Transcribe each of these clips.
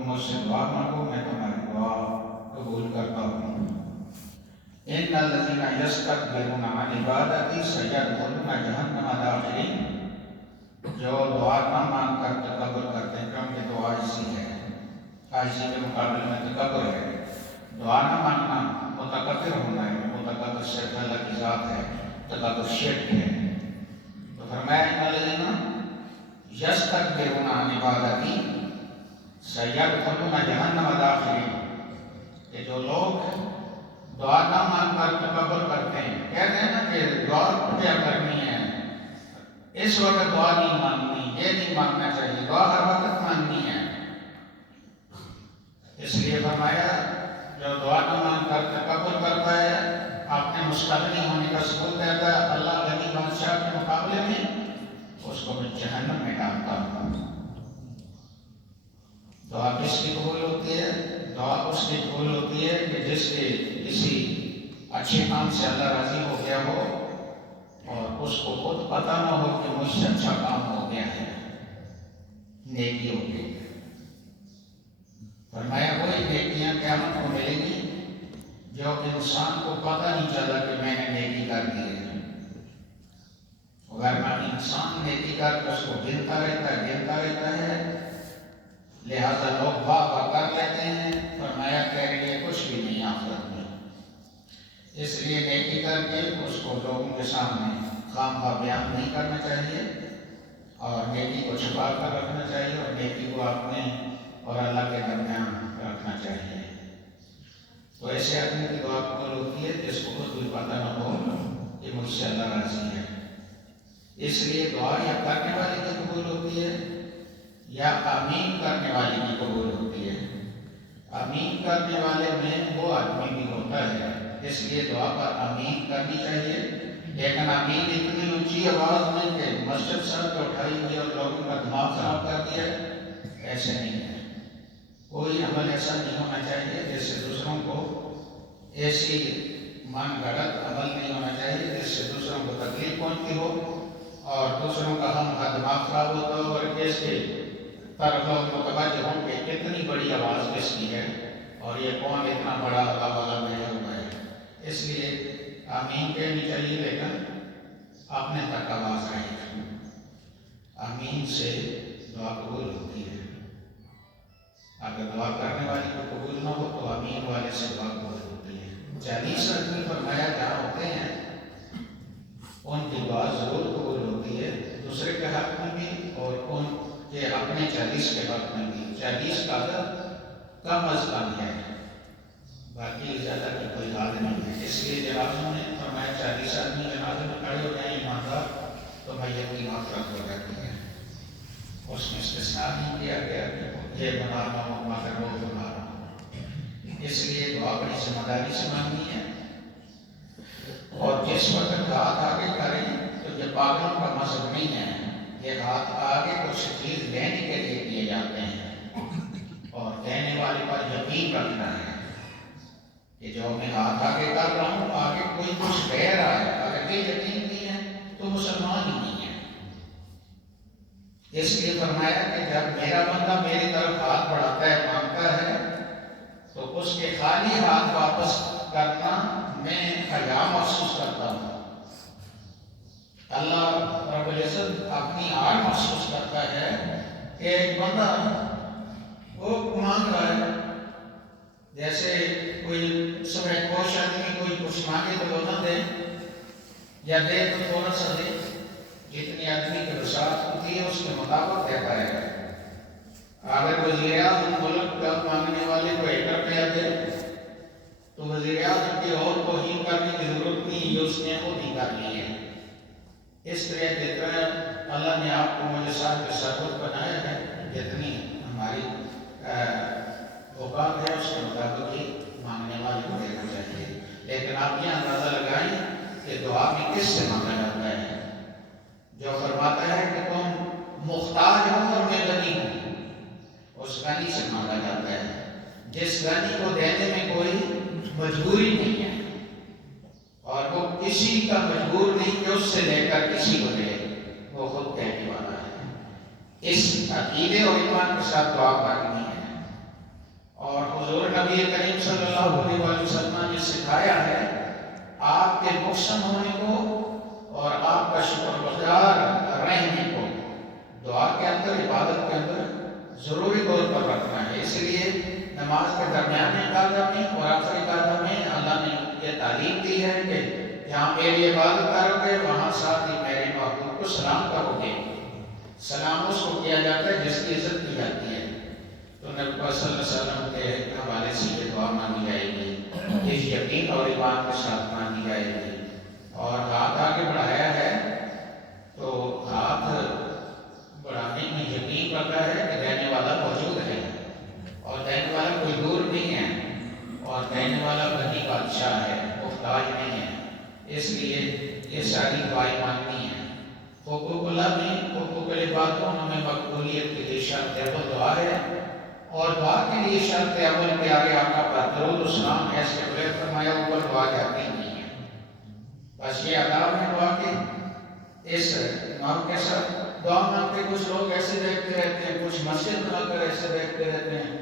تم مجھ سے دعا مانگو، میں تمہاری دعا قبول کرتا ہوں۔ ان الذین یستکبرون عن عبادتی سیدخلون جہنم داخرین، جو دعا نہ مانگ کر تکبر کرتے ہیں، کیونکہ دعا عاجزی ہے، عاجزی کے مقابلے میں تکبر ہے۔ دعا نہ مانگنا متکبر ہونا ہے، متکبر صرف اللہ کی ذات ہے، تکبر شرک ہے۔ تو فرمایا ان الذین یستکبرون عن عبادتی سیدخلون جہنم داخرین، کہ جو لوگ دعا نہ مانگ کر تکبر کرتے ہیں، کہتے ہیں نا کہ دعا کیا کرنی ہے، اس وقت دعا نہیں مانگنی، یہ نہیں مانگنا چاہیے، دعا ہر وقت مانگنی ہے۔ اس لیے فرمایا جو دعا نہ مانگ کر تکبر کرتا ہے، اپنے مستغنی ہونے کا ثبوت دیتا ہے اللہ غنی بادشاہ کے مقابلے میں، اس کو میں جہنم میں ڈالتا ہوں۔ دعا کس کی قبول ہوتی ہے؟ دعا اس کی قبول ہوتی ہے کہ جس کے کسی اچھے کام سے اللہ راضی ہو گیا ہو اور اس کو خود پتہ نہ ہو کہ مجھ سے اچھا کام ہو گیا ہے، نیکی ہو گئی ہے۔ فرمایا وہی نیکیاں قیامت کو ملیں گی جو انسان کو پتہ نہیں چلا کہ میں نے نیکی کر دی ہے۔ ورنہ انسان نیکی کر کے اس کو گنتا رہتا ہے، لہذا لوگ واہ کر لیتے ہیں، فرمایا تیرے لیے کچھ بھی نہیں آخرت میں۔ اس لیے نیکی کر کے اس کو لوگوں کے سامنے خام خواہ بیان نہیں کرنا چاہیے، اور نیکی کو چھپا کر رکھنا چاہیے، اور نیکی کو اپنے اور اللہ کے درمیان رکھنا چاہیے۔ تو ایسے آدمی کی دعا قبول ہوتی ہے جس کو خود بھی پتہ نہ ہو کہ مجھ سے اللہ راضی ہے۔ اس لیے دعا یا کرنے والے کی قبول ہوتی ہے یا آمین کرنے والے کی قبول ہوتی ہے۔ آمین کرنے والے میں وہ آدمی بھی ہوتا ہے، اس لیے دعا پر آمین کرنی چاہیے، لیکن آمین اتنی اونچی آواز میں کہ مسجد سر پہ اٹھائی ہوئی اور لوگوں کا دماغ خراب کر دیا، ایسے نہیں ہے۔ کوئی عمل ایسا نہیں ہونا چاہیے جس سے دوسروں کو ایسی من گھڑت عمل نہیں ہونا چاہیے جس سے دوسروں کو تکلیف پہنچتی ہو اور دوسروں کا دماغ خراب ہوتا ہو اور اس کے طرف لوگ متوجہ ہوں کہ کتنی بڑی آواز کس کی ہے اور یہ کون اتنا بڑا اللہ والا بھیجا ہوا ہے۔ اس لیے آمین کہنی چاہیے لیکن اپنے تک آواز آئے۔ آمین سے دعا قبول ہوتی ہے۔ اگر دعا کرنے والی کو قبول نہ ہو تو آمین والے سے دعا قبول ہوتی ہے۔ 40 آدمی فرمایا جہاں ہوتے ہیں ان کی دعا ضرور قبول ہوتی ہے، دوسرے کے حق میں بھی اور ان کے اپنے 40 کے حق میں بھی۔ 40 کا عدد کم از کم ہے، باقی زیادہ کی کوئی حال نہیں ہے۔ اس لیے جنازوں نے فرمایا 40 آدمی جنازے میں کھڑے ہو جائیں ایماندار تو میت کی مغفرت ہو جاتی ہے۔ اس میں استثناء نہیں کیا گیا کہ یہ بنا رہا ہوں مگر وہ بنا رہا ہوں۔ اس لیے دعا بڑی ذمہ داری سے مانگنی ہے، اور جس وقت ہاتھ آگے کریں تو یہ پاگلوں کا مذہب نہیں ہے، یہ ہاتھ آگے کچھ چیز لینے کے لیے کیے جاتے ہیں، اور دینے والے پر یقین رکھنا ہے کہ جو میں ہاتھ آگے کر رہا ہوں آگے کوئی کچھ دے رہا ہے، اگر یہ یقین نہیں ہے تو مسلمان ہی نہیں ہے۔ اس لیے فرمایا کہ جب میرا بندہ میری طرف ہاتھ بڑھاتا ہے، مانگتا ہے، تو اس کے خالی ہاتھ واپس کرنا میں حیا محسوس کرتا ہوں۔ اللہ رب العزت اپنی آڑ محسوس کرتا ہے کہ ایک بندہ وہ مانگ رہا ہے، جیسے کوئی صبح کوش آدمی کوئی کچھ مانگے تو وہ نہ دے، یا دے تو تھوڑا سا دے، جتنی آدمی کی وسعت ہوتی ہے اس کے مطابق دیتا ہے۔ اگر وزیر اعظم ملک کا مانگنے والے کو 1 روپیہ دے تو وزیر اعظم کی اور توہین کرنے کی ضرورت نہیں، جو اس نے خود ہی کر لی ہے۔ اس طرح دیتا ہے اللہ نے آپ کو مجھے ساتھ کے سربت بنایا ہے، جتنی ہماری اوقات ہے اس کے مطابق ہی مانگنے والے کو دینا چاہیے۔ لیکن آپ یہ اندازہ لگائیں کہ دعا میں کس سے مانگا جاتا ہے؟ جو فرماتا ہے کہ تم محتاج ہو اور میں غنی ہوں، اس غنی سے مانگا جاتا ہے، جس غنی کو دینے میں کوئی مجبوری نہیں ہے اور وہ کسی کا مجبور نہیں کہ اس سے لے کر کسی کو دے، وہ خود دینے والا ہے۔ اس عقیدے اور ایمان کے ساتھ دعا کرنی ہے۔ حضور نبی کریم صلی اللہ علیہ وسلم نے سکھایا ہے آپ کے محسن ہونے کو اور آپ کا شکر گزار رہنے کو دعا کے اندر، عبادت کے اندر ضروری طور پر رکھنا ہے۔ اس لیے نماز کے درمیانے قاعدہ میں اور آخری قاعدہ میں اللہ نے یہ تعلیم دی ہے کہ جہاں میری عبادت کرو گے وہاں ساتھ ہی میرے محبوب کو سلام کرو گے۔ سلام اس کو کیا جاتا ہے جس کی عزت کی جاتی ہے۔ تو نبی صلی اللہ علیہ وسلم کے حوالے سے یہ دعا مانی جائے گی، اس یقین اور ایمان کے ساتھ مانی جائے گی۔ اور ہاتھ آگے بڑھایا ہے تو ہاتھ بڑھانے میں یقین کرتا ہے کہ دینے والا موجود ہے اور دینے والا کوئی دور نہیں ہے اور دینے والا غنی بادشاہ ہے، محتاج نہیں ہے۔ اس لیے یہ ساری دعائیں ماننی ہے۔ حقوق اللہ میں حقوق العباد دونوں میں مقبولیت کے لیے شرط اول دعا ہے، اور دعا کے لیے شرط اول پیارے آقا پر درود و سلام ہے۔ اس کے بغیر فرمایا اوپر دعا جاتی نہیں ہے۔ بس یہ آداب ہے دعا کے۔ اس موقع کے ساتھ دعا مانگتے کچھ لوگ ایسے دیکھتے رہتے ہیں، کچھ مسجد بنا کر ایسے دیکھتے رہتے ہیں۔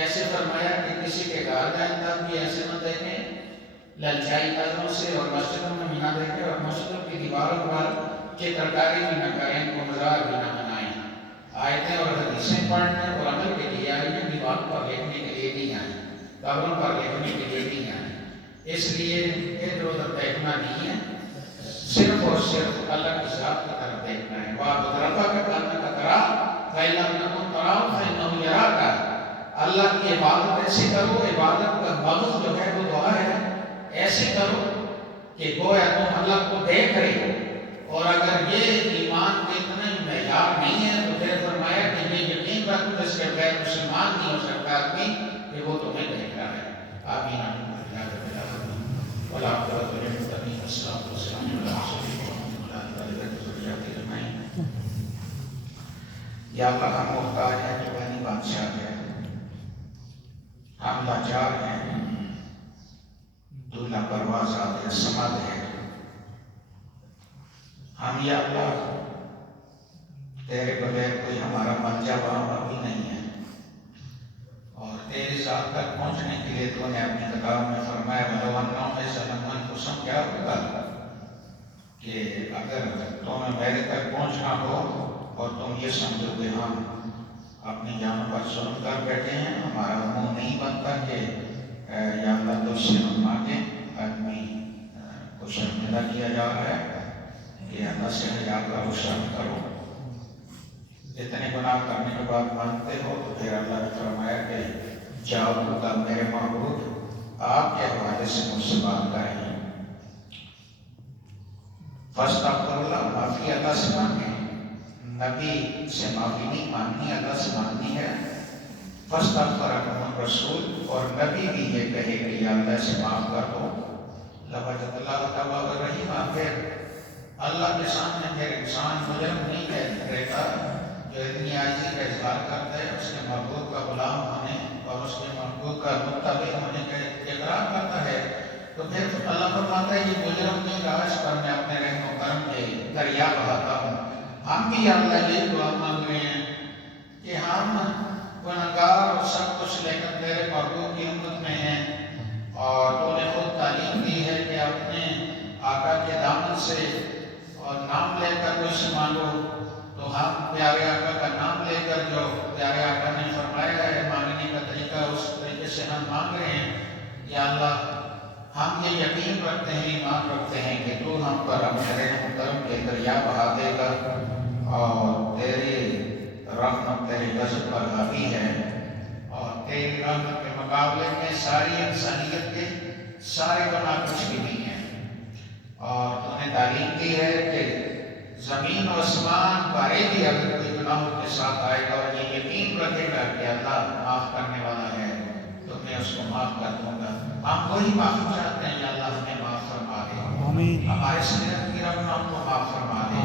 ایسے فرمایا کہ کسی کے گھر جائیں تب بھی ایسے نہ دیکھیں للچائی نظروں سے، اور مسجدوں میں نہ دیکھیں، اور مسجدوں کی دیواروں پر چترکاری بھی نہ کریں، کو مزار بھی نہ بنائیں۔ آیتیں اور حدیثیں پڑھنے اور عمل کے لیے آئی ہیں، دیوار پر لکھنے کے لیے نہیں آئیں، قبروں پر لکھنے کے لیے نہیں آئیں۔ اس لیے ادھر ادھر دیکھنا نہیں ہے، صرف اور صرف اللہ کی ذات کی طرف دیکھنا ہے۔ وَاعْبُدْ رَبَّكَ كَأَنَّكَ تَرَاهُ فَإِن لَّمْ تَكُن تَرَاهُ فَإِنَّهُ يَرَاكَ۔ اللہ کی عبادت ایسے کرو، عبادت کا مغز جو ہے وہ دعا ہے، ایسے کرو کہ گویا تم اللہ کو دیکھ رہے ہو۔ اور اگر یہ ایمان کے اتنے معیار نہیں ہے تو پھر فرمایا کہ یہ یقین رکھو جس کے بغیر مسلمان نہیں ہو سکتا آدمی کہ وہ تمہیں دیکھ رہا ہے۔ آمین آمین ولا قوت الا بالله والصلاة والسلام على رسول الله وعلى آله وصحبه أجمعين۔ یا اللہ ہم محتاج ہیں، تو غنی بادشاہ ہے، ہم لاچار ہیں، تو لاپرواہ ذات ہے، صمد ہے۔ ہم یا اللہ تیرے بغیر کوئی ہمارا منجا وہاں بھی نہیں ہے، اور تیری ذات تک پہنچنے کے لیے تو نے اپنی کتاب میں فرمایا وَلَوْ أَنَّهُمْ يَعْلَمُونَ أَنفُسَهُمْ، کیا ہوگا کہ اگر تمہیں میرے تک پہنچنا ہو اور تم یہ سمجھو کہ ہم اپنی جانوں پر ظلم کر بیٹھے ہیں، ہمارا منہ نہیں بنتا کہ یا اللہ تجھ سے ہم مانگیں، آدمی کو شرمندہ کیا جا رہا ہے کہ اللہ سے حیا کرو، شرم کرو۔ اتنے گناہ کرنے کے بعد مانتے ہو تو پھر اللہ نے فرمایا کہ جاؤ کا میرے محبوب آپ کے حوالے سے مجھ سے بات کریں، فاستغفر اللہ، معافی اللہ سے مانگیں۔ نبی سے معافی نہیں مانگنی، اللہ سے مانگنی ہے۔ فاستغفر لهم الرسول، اور نبی بھی یہ کہے کہ یا اللہ سے معاف کر دو، لوجد اللہ تواب الرحیم، پھر اللہ کے سامنے پھر انسان مجرم نہیں رہتا جو اتنی عاجزی کا اظہار کرتا ہے، اس کے محبوب کا غلام ہونے اور اس کے محبوب کا متبع ہونے کا اقرار کرتا ہے، تو پھر اللہ فرماتا ہے یہ مجرم نہیں رہا، اس پر میں اپنے رحم و کرم کے دریا بہاتا ہوں۔ ہم بھی اللہ یہ دعا مانگ رہے ہیں کہ ہم گنہگار اور سب کچھ لیکن تیرے محبوب کی امت میں ہیں، اور تو نے خود تعلیم دی ہے کہ اپنے آقا کے دامن سے اور نام لے کر مجھ سے مانگو، تو ہم پیارے آقا کا نام لے کر جو پیارے آقا نے فرمایا ہے مانگنے کا طریقہ، اس طریقے سے ہم مانگ رہے ہیں۔ یا اللہ ہم یہ یقین رکھتے ہیں، ایمان رکھتے ہیں کہ تو ہم پر اپنے رحم و کرم کے دریا بہا دے گا، اور تیری رحمت تیری غضب پر حاوی ہے، اور تیری رحمت کے مقابلے میں ساری انسانیت کے سارے گناہ کچھ بھی نہیں ہیں۔ اور تو نے تعلیم دی ہے کہ زمین و آسمان پارے بھی اگر کوئی گناہوں کے ساتھ آئے گا اور یہ یقین رکھے گا کہ اللہ معاف کرنے والا ہے تو میں اس کو معاف کر دوں گا۔ ہم وہی معافی چاہتے ہیں، یا اللہ ہمیں معاف فرما دے، ہمارے صغیرت کی رکھنا کو معاف فرما دے،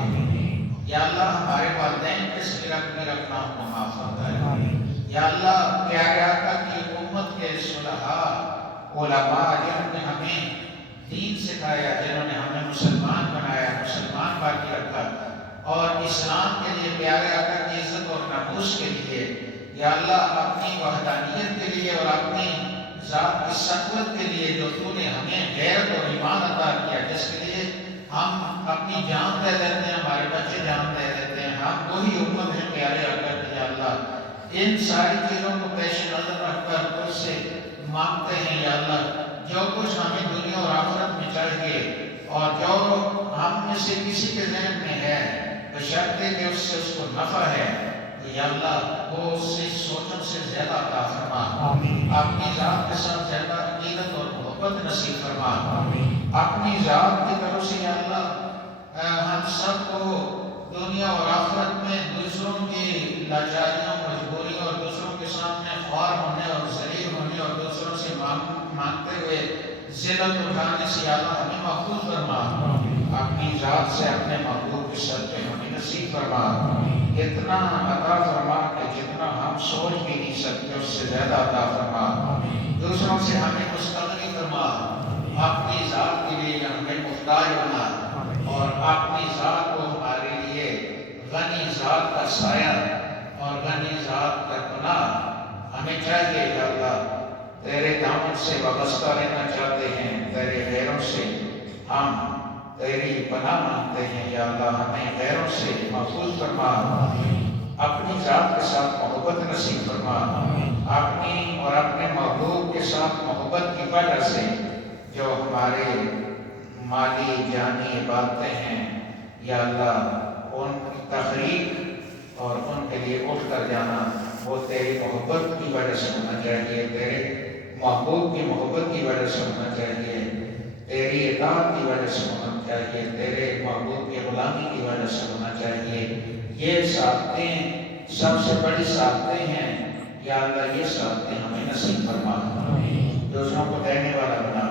یا اللہ ہمارے والدین کے صغیرت کی رکھنا کو معاف فرما دے، یا اللہ پیارے آقا کی امت کے صلحاء علماء جنہوں نے ہمیں دین سکھایا، جنہوں نے ہمیں مسلمان بنایا، مسلمان باقی رکھا، اور اسلام کے لیے پیارے آقا کی عزت اور ناموس کے لیے، یا اللہ اپنی وحدانیت کے لیے اور اپنی ذات کی سطوت کے لیے جو تو نے ہمیں غیرت اور ایمان عطا کیا، جس کے لیے ہم اپنی جان دے دیتے ہیں، ہمارے بچے جان دے دیتے ہیں، ہم وہی امت ہیں پیارے آقا کی، یا اللہ ان ساری چیزوں کو پیش نظر رکھ کر تجھ سے مانگتے ہیں یا اللہ جو کچھ ہمیں دنیا اور آخرت میں چاہیے اور جو ہم میں سے کسی کے ذہن میں ہے بشرطے کہ اس سے اس کو نفع ہے، یا اللہ وہ اس سے سوچوں سے زیادہ عطا فرما، اپنی ذات کے ساتھ زیادہ عقیدت اور محبت نصیب فرما، اپنی ذات کی طرف سے یا اللہ ہم سب کو دنیا اور آخرت میں دوسروں کی لاچاریوں، مجبوریوں اور دوسروں کے سامنے خوار ہونے اور ذلیل ہونے اور دوسروں سے مانگتے ہوئے ذلت اٹھانے سے یا اللہ ہمیں محفوظ فرما، اپنی ذات سے اپنے محبوب کے صدقے ہمیں نصیب فرما، اتنا عطا فرما کہ جتنا ہم سوچ بھی نہیں سکتے اس سے زیادہ عطا فرما، دوسروں سے ہمیں مستغنی فرما، اپنی ذات کے لیے ہمیں محتاج بنا اور اپنی ذات کو ہمارے لیے غنی ذات کا سایہ اور غنی ذات کا پناہ ہمیں چاہیے یا اللہ، تیرے دامن سے وابستہ رہنا چاہتے ہیں، تیرے غیروں سے ہم تیری پناہ مانگتے ہیں یا اللہ، ہمیں غیروں سے محفوظ فرما، اپنی ذات کے ساتھ محبت نصیب فرما، اپنی اور اپنے محبوب کے ساتھ محبت کی وجہ سے جو ہمارے مالی جانی عبادتیں ہیں یا اللہ ان کی تخریق اور ان کے لیے اٹھ کر جانا وہ تیری محبت کی وجہ سے ہونا چاہیے، تیرے محبوب کی محبت کی وجہ سے ہونا چاہیے، تیری اطاعت کی وجہ سے ہونا چاہیے، تیرے محبوب کی غلامی کی وجہ سے ہونا چاہیے، یہ سعادتیں سب سے بڑی سعادتیں ہیں یا اللہ، یہ سعادتیں ہمیں نصیب فرما، دوسروں کو دینے والا بنا،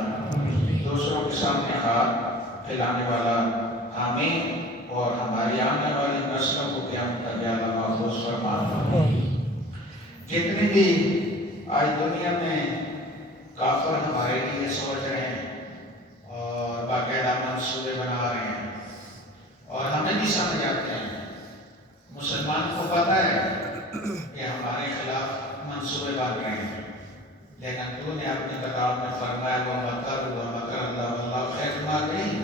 دوسروں کے سامنے ہاتھ پھیلانے والا ہمیں اور ہماری آنے والی نسلوں کو قیامت تک یا اللہ محفوظ فرما، جتنے بھی آج دنیا میں کافر ہمارے لیے سوچ رہے ہیں اور باقاعدہ منصوبے بنا رہے ہیں اور ہمیں بھی سمجھ آتے ہیں، مسلمان کو پتہ ہے کہ ہمارے خلاف منصوبے بن رہے ہیں، لیکن تو نے اپنی کتاب میں فرمایا وہ مکر اللہ واللہ خیر الماکرین،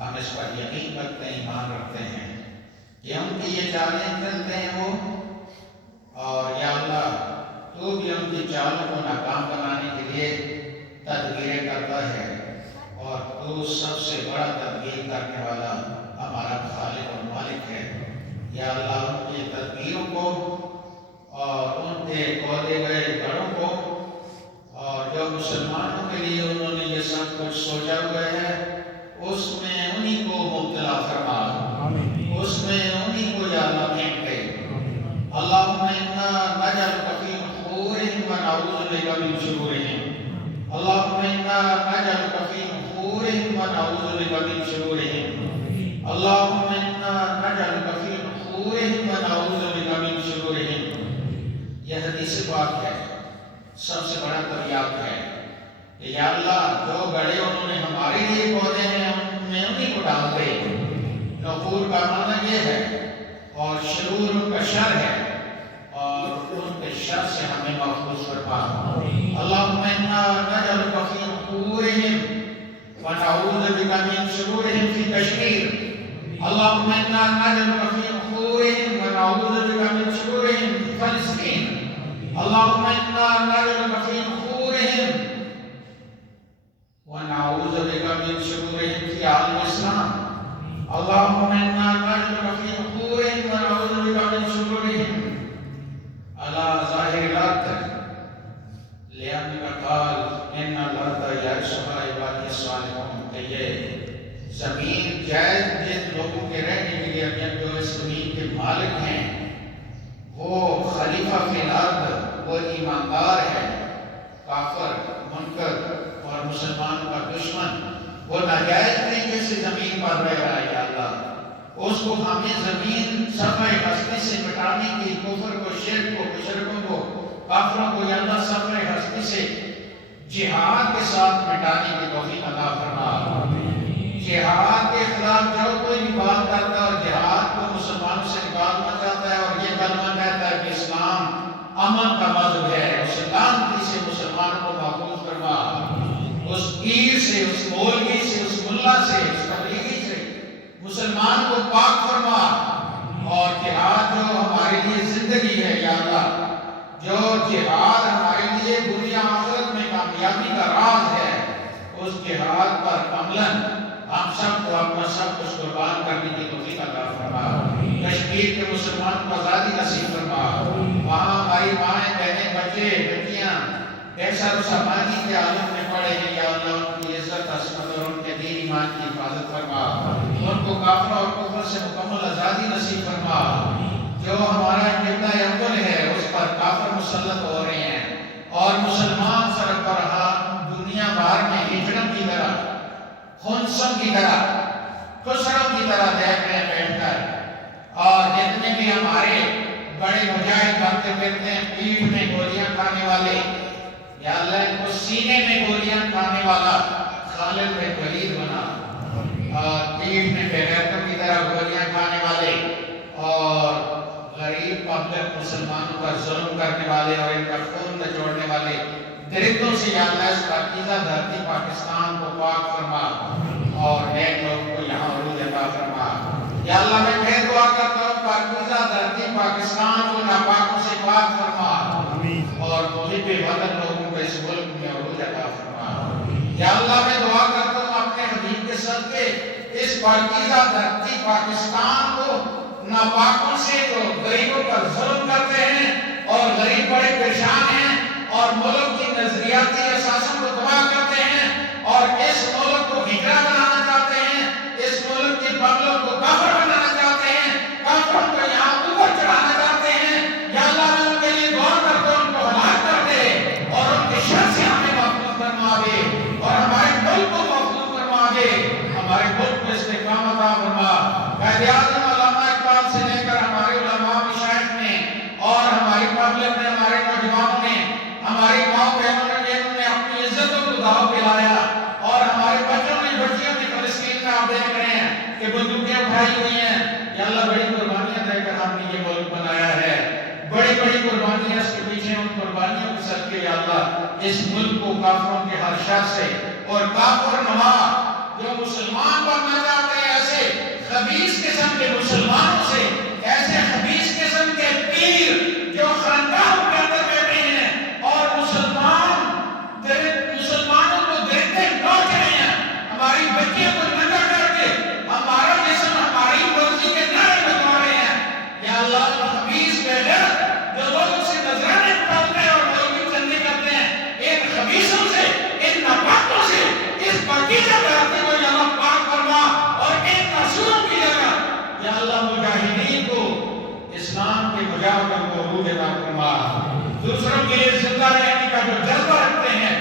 ہم اس پر یقین رکھتے ہیں، ایمان رکھتے ہیں کہ ہم کی یہ چالیں چلتے ہیں وہ، اور یا اللہ تو بھی ہم کی چالوں کو ناکام بنانے کے لیے تدبیریں کرتا ہے، اور تو سب سے بڑا تدبیر کرنے والا ہمارا خالق اور مالک ہے، یا اللہ ان کی تدبیروں کو اور ان کے کھودے گئے گڑھوں کو اور جو مسلمانوں کے لیے انہوں نے یہ سب کچھ سوچا ہوا ہے اس میں انہی کو مبتلا فرما، اس میں انہی کو یا اللہ پھینک دے، اللہم انا نجعلک فی نحورہم ونعوذ بک من شرورہم، اللہم انا نجعلک فی نحورہم ونعوذ بک من شرورہم، اللہم انا نجعلک فی نحورہم ونعوذ بک من شرورہم۔ یہ حدیث پاک ہے، سب سے بڑا دریافت ہے کہ یا اللہ جو گڑھے انہوں نے ہمارے لیے کھودے ہیں ان میں انہی کو ڈال دے، نحور کا معنی یہ ہے اور شرور ان کا شر ہے اور ان کے شر سے ہمیں محفوظ فرما، اللہم انا نجعلک فی نحورہم ونعوذ بک من شرورہم فی کشمیر، اللہم انا نجعلک فی نحورہم ونعوذ بک من شرورہم فی فلسطین، اللہم انا نجعلک فی نحورہم ونعوذ بک من شرورہم فی عالم اسلام، اللہم انا نجعلک فی نحورہم ونعوذ بک من شرورہم علی ظاہر الارض لأنک قال ان الارض یرثها عبادی الصالحون، کہ یہ زمین جائز جن لوگوں کے رہنے کے لیے جو اس زمین کے مالک ہیں وہ خلیفہ فی الارض، وہ ایماندار ہے، کافر منکر اور مسلمان کا دشمن وہ ناجائز طریقے سے زمین پر رہ رہا ہے، یا اللہ اس کو ہمیں زمین صفحہ ہستی سے مٹانے کی، کفر کو، شرک کو، مشرکوں کو، کافروں کو یا اللہ صفحہ ہستی سے جہاد کے ساتھ مٹانے کی توفیق عطا فرما، جہاد کے خلاف جو کوئی بھی بات کرتا ہے اور جہاد کو مسلمانوں سے نکالنا چاہتا ہے اور یہ کلمہ کہتا ہے کہ اسلام امن کا مذہب ہے، اس لعنتی سے مسلمانوں کو محفوظ پیر سے، اس مولوی سے، اس ملا سے، اس تبلیغی سے مسلمان کو پاک فرما، اور جہاد جو ہمارے لیے زندگی ہے یا اللہ، جو جہاد ہمارے لیے دنیا آخرت میں کامیابی کا راز ہے، اس جہاد پر عملاً ہم سب کو اپنا سب کچھ قربان کرنے کی توفیق عطا فرما۔ کشمیر کے مسلمان کو آزادی نصیب فرما، وہاں ہماری مائیں بہنیں بچے بچیاں بے سر و سامانی کے عالم میں پڑے ہیں یا اللہ، ان کی عزت عصمت اور ان کے دین ایمان کی حفاظت فرما، ان کو کافر اور کفر سے مکمل آزادی نصیب فرما۔ جو ہمارا قبلہ اول ہے اس پر کافر مسلط ہو رہے ہیں، اور مسلمان سڑک پر دنیا بھر میں ہجرم کی طرح، خنسم کی طرح، خسروں کی طرح دیکھ رہے ہیں بیٹھ کر، اور جتنے بھی ہمارے بڑے مجاہد بنتے پھرتے ہیں پیٹھ میں گولیاں کھانے والے، یا اللہ ان کو سینے میں گولیاں کھانے والا خالد بن ولید بنا، اور پیٹھ میں بغیرتوں کی طرح گولیاں کھانے والے اور غریب پبلک مسلمانوں کا ظلم کرنے والے اور ان کا خون نچوڑنے والے درندوں سے یا اللہ اس پاکیزہ دھرتی پاکستان کو پاک فرما، اور نیک لوگوں کو یہاں عروج عطا فرما۔ یا اللہ میں پھر دعا کرتا ہوں پاکیزہ دھرتی پاکستان کو ناپاکوں سے پاک فرما، اور محب وطن لوگوں کو اس ملک میں عروج عطا فرما۔ یا اللہ میں دعا کرتا ہوں اپنے حبیب کے صدقے اس پاکیزہ دھرتی پاکستان کو ناپاکوں سے جو غریبوں پر ظلم کرتے ہیں اور غریب بڑے پریشان ہیں اور ملک کی نظریاتی اثاثوں کو تباہ کرتے ہیں اور اس ملک کو ہجرا بنانا چاہتے ہیں، اس ملک کی پبلک کو کافر بنانا چاہتے ہیں، کافروں کو یہاں اوپر چڑھانا چاہتے ہیں، یا اللہ میں ان کے لیے دعا کرتا ہوں ان کو ہلاک کر دے اور ان کے شر سے ہمیں محفوظ فرما دے اور ہمارے ملک کو محفوظ فرما دے، ہمارے ملک کو استقامت عطا فرما۔ قائد اعظم علامہ اقبال سے لے کر ہمارے علماء مشائخ نے اور ہماری پبلک نے، ہمارے نوجوانوں نے، ہماری ماں بہنوں نے، جنہوں نے اپنی عزتوں کو داؤ پہ لایا، اور ہمارے بچوں نے بچیوں نے فلسطین میں آپ دیکھ رہے ہیں کہ بندوقیں اٹھائی ہوئی ہیں، یا اللہ بڑی قربانیاں دے کر ہم نے یہ ملک بنایا ہے، بڑی بڑی قربانیاں اس کے پیچھے، ان قربانیوں کے صدقے یا اللہ اس ملک کو کافروں کے ہر شر سے اور کافر نوا جو مسلمان بننا چاہتے ہیں ایسے خبیث قسم کے مسلمانوں سے، ایسے خبیث قسم کے پیر جو خانقاہوں کے اندر بیٹھے ہیں اور مسلمانوں کو درندے نوچ رہے ہیں، ہماری بچیوں کو ننگا کر کے ہمارا جسم ہماری مرضی کے نعرے لگا رہے ہیں، یا اللہ خبیث بغیر جو لوگوں سے نذرانے نکالتے ہیں اور لوگوں کی چندی کرتے ہیں، ان خبیثوں سے، ان ناپاکوں سے اس پاکیزہ دھرتی کو یا اللہ پاک فرما، اور ان ناسوروں کی جگہ یا اللہ مجاہدین کو، اسلام کے مجاہدوں کو عروج عطا فرما، دوسروں کے لیے زندہ رہنے کا جو جذبہ رکھتے ہیں،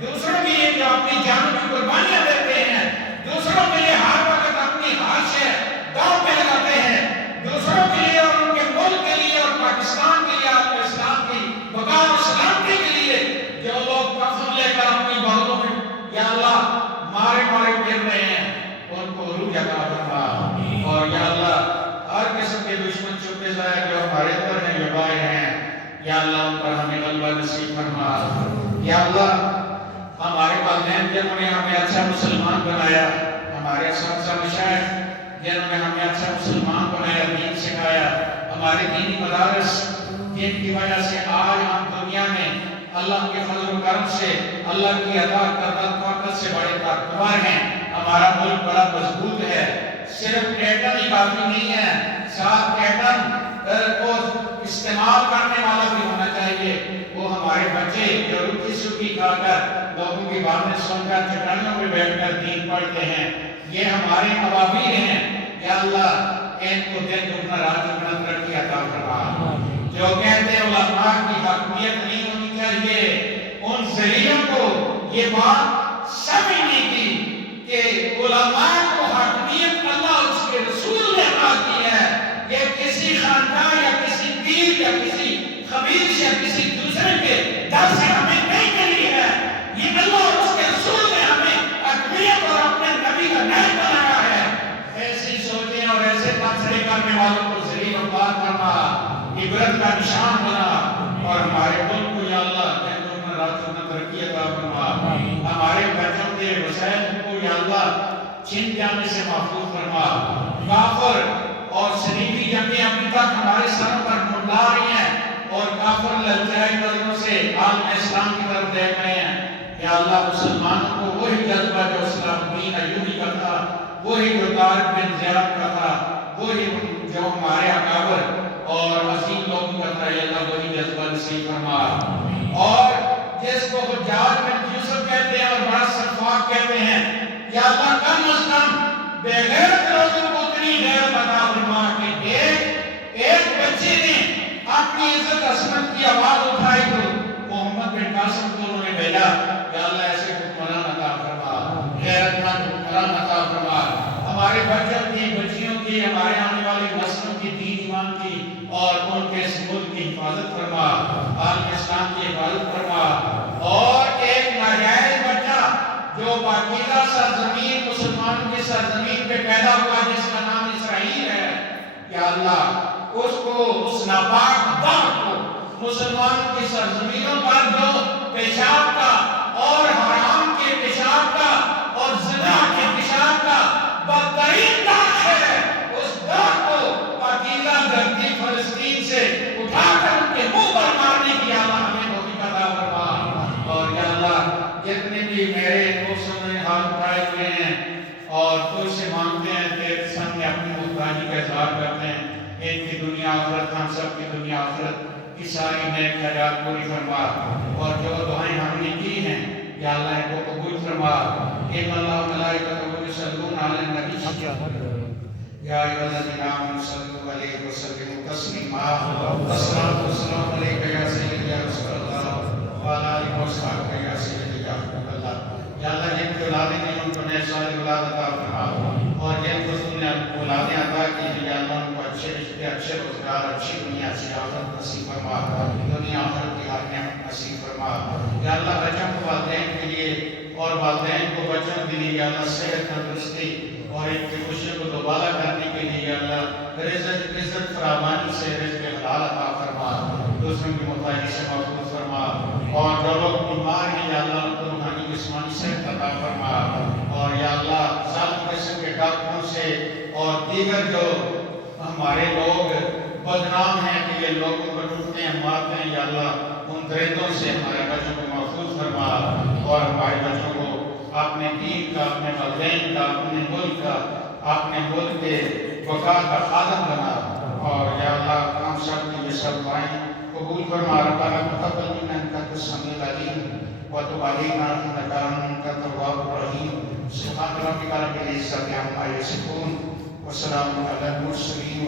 دوسروں کے لیے جو اپنی جانوں کی قربانیاں دیتے ہیں، دوسروں کے لیے ہر وقت اپنی حاشیہ داؤ پہ لگاتے ہیں، دوسروں کے لیے اور ان کے ملک کے لیے اور پاکستان کے لیے، آپ اسلام کی بقا اور سلامتی کے لیے جو لوگ کفن لے کر اپنی بہنوں میں یا اللہ مارے مارے پھر رہے ہیں، ان کو عروج عطا فرما، اور یا اللہ ہر قسم کے دشمن چھپے ظاہر جو ہمارے اندر ہیں، جو بائے ہیں، یا اللہ ان پر ہمیں غلبہ نصیب فرما۔ یا اللہ ہمارے والدین جنہوں نے ہمیں اچھا مسلمان بنایا، ہمارے اساتذہ مشائخ جنہوں نے ہمیں اچھا مسلمان بنایا، دین سکھایا، ہمارے دینی مدارس جن کی وجہ سے آج ہم دنیا میں اللہ کے فضل و کرم سے، اللہ کی عطا کردہ طاقت سے بڑے طاقتور ہیں، ہمارا ملک بڑا مضبوط ہے، صرف کیٹن ہی کافی نہیں ہے، ساتھ کیٹن کو استعمال کرنے والا بھی ہونا چاہیے، وہ ہمارے بچے جو روٹی سوکھی کھا کر لوگوں کی باتیں سن کر چٹائیوں پہ بیٹھ کر دین پڑھتے ہیں، یہ ہمارے ابابیل ہیں، یا اللہ ان کو دن دگنا رات چگنا ترقی عطا فرما۔ جو کہتے ہیں علماء کی حاکمیت نہیں ہونی چاہیے، ان ذلیلوں کو یہ بات سمجھنے کی کہ علماء کو حاکمیت اللہ اور اس کے رسول نے عطا کی ہے، یہ کسی خانقاہ یا کسی پیر یا کسی خبیث یا کسی دوسرے کے در سے ہمیں نہیں ملی ہے، یہ اللہ اور اس کے رسول نے ہمیں حاکمیت اور اپنے نبی کا نائب بنایا ہے۔ ایسی سوچیں اور ایسے تبصرے کرنے والوں کو ذلیل و پار کرنا، عبرت کا نشان بنا، اور ہمارے ملک کو یا اللہ دن دگنا رات چگنا ترقی عطا فرما، ہمارے بچوں کے چھن جانے سے محفوظ فرما۔ کافر اور صلیبی جنگیں ابھی تک ہمارے سروں پر منڈلا رہی ہیں اور کافر للچائی نظروں سے عالم اسلام کی طرف دیکھ رہے ہیں۔ یا اللہ مسلمانوں کو وہی جذبہ جو اسلام دین ایوبی کا تھا، وہی جو طارق بن زیاد کا تھا، وہی جو ہمارے اکابر اور عظیم لوگوں کا تھا، یا اللہ وہی جذبہ نصیب فرما۔ اور جس کو حجاج بن یوسف کہتے ہیں اور بڑا سفاق کہتے ہیں، یا اللہ کم از کم بغیر لوگوں کو اتنی غیرت عطا فرما کہ ایک بچے نے اپنی عزت عصمت کی آواز اٹھائی تو محمد بن قاسم کو انہوں نے بھیجا، یا اللہ ایسے حکمران عطا فرما، غیرت مند حکمران عطا فرما، ہمارے بچوں کی، بچیوں کی، ہمارے آنے والی نسلوں کی دین ایمان کی اور ان کے اس ملک کی حفاظت فرما، عالم اسلام کی حفاظت فرما۔ اور ایک ناجائز بچہ جو پاکیزہ سرزمین مسلمانوں کی سرزمین پہ پیدا ہوا جس کا نام اسرائیل ہے، یا اللہ اس کو، اس ناپاک دم کو مسلمانوں کی سرزمینوں پر جو پیشاب کا اور حرام کے پیشاب کا اور زنا کے پیشاب کا بدترین داغ ہے، اس داغ کو پاکیزہ دھرتی فلسطین سے اٹھا کر ان کے منہ پر مارنے کی اللہ ہمیں توفیق عطا فرما۔ اور یا اللہ جتنے بھی میرے دوستوں نے ہاتھ اٹھائے ہوئے ہیں اور تجھ سے مانگتے ہیں، تیرے سامنے اپنی محتاجی کا اظہار کرتے ہیں، ان کی دنیا آخرت، ہم سب کی دنیا آخرت کی ساری نیک خیرات پوری فرما۔ اور جو دعائیں ہم نے کی ہیں یا اللہ ان کو قبول فرما۔ ان اللہ و ملائکتہ یصلون علی النبی یا ایھا الذین آمنوا صلوا علیہ وسلموا تسلیما۔ الصلاۃ والسلام علیک یا سیدی یا رسول اللہ وعلی آلہ وصحبہ یا سیدی یا حبیب اللہ۔ یا اللہ جن کی اولادیں نہیں ان کو نیک صالح اولاد عطا فرما، اور جن کو تم نے اولادیں عطا کی ہیں یا اللہ ان کو اچھے رشتے، اچھے روزگار، اچھی دنیا، اچھی آخرت نصیب فرما، دنیا آخرت کی ہر نعمت نصیب فرما۔ یا اللہ بچوں کو والدین کے لیے اور والدین کو بچوں کے لیے یا اللہ صحت تندرستی اور ان کی خوشیوں کو دوبارہ کرنے کے لیے یا اللہ رزق عزت فراوانی سے رزق حلال عطا فرما، دوسروں کی محتاجی سے محفوظ فرما۔ اور جو لوگ بیمار ہیں یا اللہ ان کو روحانی جسمانی صحت عطا فرما۔ اور یا اللہ ظالم قسم کے ڈاکٹروں سے اور دیگر جو ہمارے لوگ بدنام ہیں کہ یہ لوگوں کو لوٹتے ہیں، مارتے ہیں، یا اللہ ان درندوں سے ہمارے بچوں کو محفوظ فرما، اور ہمارے بچوں کو اپنے دین کا، اپنے والدین کا، اپنے ملک کا، اپنے ملک کے وقار کا خادم بنا۔ اور یا اللہ ہم سب کی یہ سب دعائیں قبول فرما۔ ربنا تقبل منا انک انت السمیع العلیم وتب علینا انک انت التواب الرحیم۔ سبحان ربک رب العزۃ عما یصفون وسلام علی المرسلین